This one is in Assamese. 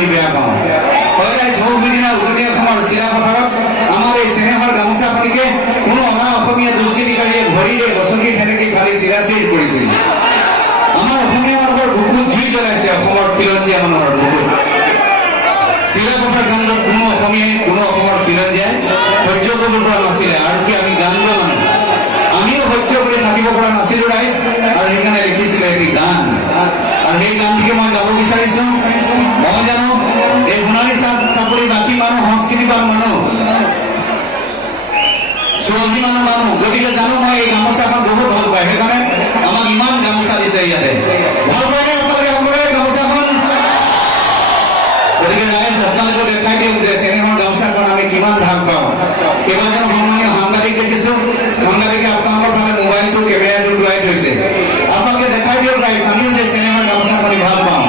আমি বেয়া পাওঁ হয় ৰাইজ সৌ সিদিনা উজনি অসমৰ চিৰাপথাৰত আমাৰ এই চেনেহৰ গামোচাখনিকে কোনো অনা অসমীয়া দুষ্কৃতিকাৰীয়ে ভৰিৰে গছকি সেনেকে ফালি চিৰাচিৰ কৰিছিল আমাৰ অসমীয়া মানুহৰ বুকুত জুই জ্বলাইছে অসমৰ খিলঞ্জীয়া মানুহৰ বুকুত চিৰাপথাৰ কাণ্ডত কোনো অসমীয়াই কোনো অসমৰ খিলঞ্জীয়াই সহ্য কৰিব পৰা নাছিলে আৰু কি আমি গান গোৱা মানুহ আমিও সহ্য কৰি থাকিব পৰা নাছিলো ৰাইজ আৰু সেইকাৰণে লিখিছিলো এটি গান আৰু সেই গানটিকে মই গাব বিচাৰিছো মই জানো এই সোণালী চাপৰি বাকী মানুহ সংস্কৃতিবান মানুহ স্বাভিমান মানুহ গতিকে জানো মই এই গামোচাখন বহুত ভাল পায় সেইকাৰণে আমাক ইমান গামোচা দিছে ইয়াতে ভাল পায়নে আপোনালোকে সকলোৱে গামোচাখন গতিকে ৰাইজ আপোনালোকে দেখাই দিয়ক যে চেনেহৰ গামোচাখন আমি কিমান ভাল পাওঁ কেইবাজনো সন্মানীয় সাংবাদিক দেখিছো সাংবাদিকে আপোনালোকৰ ফালে মোবাইলটো কেমেৰাটো দুৱাই থৈছে আপোনালোকে দেখাই দিয়ক ৰাইজ আমিও যে চেনেহৰ গামোচাখনি ভাল পাওঁ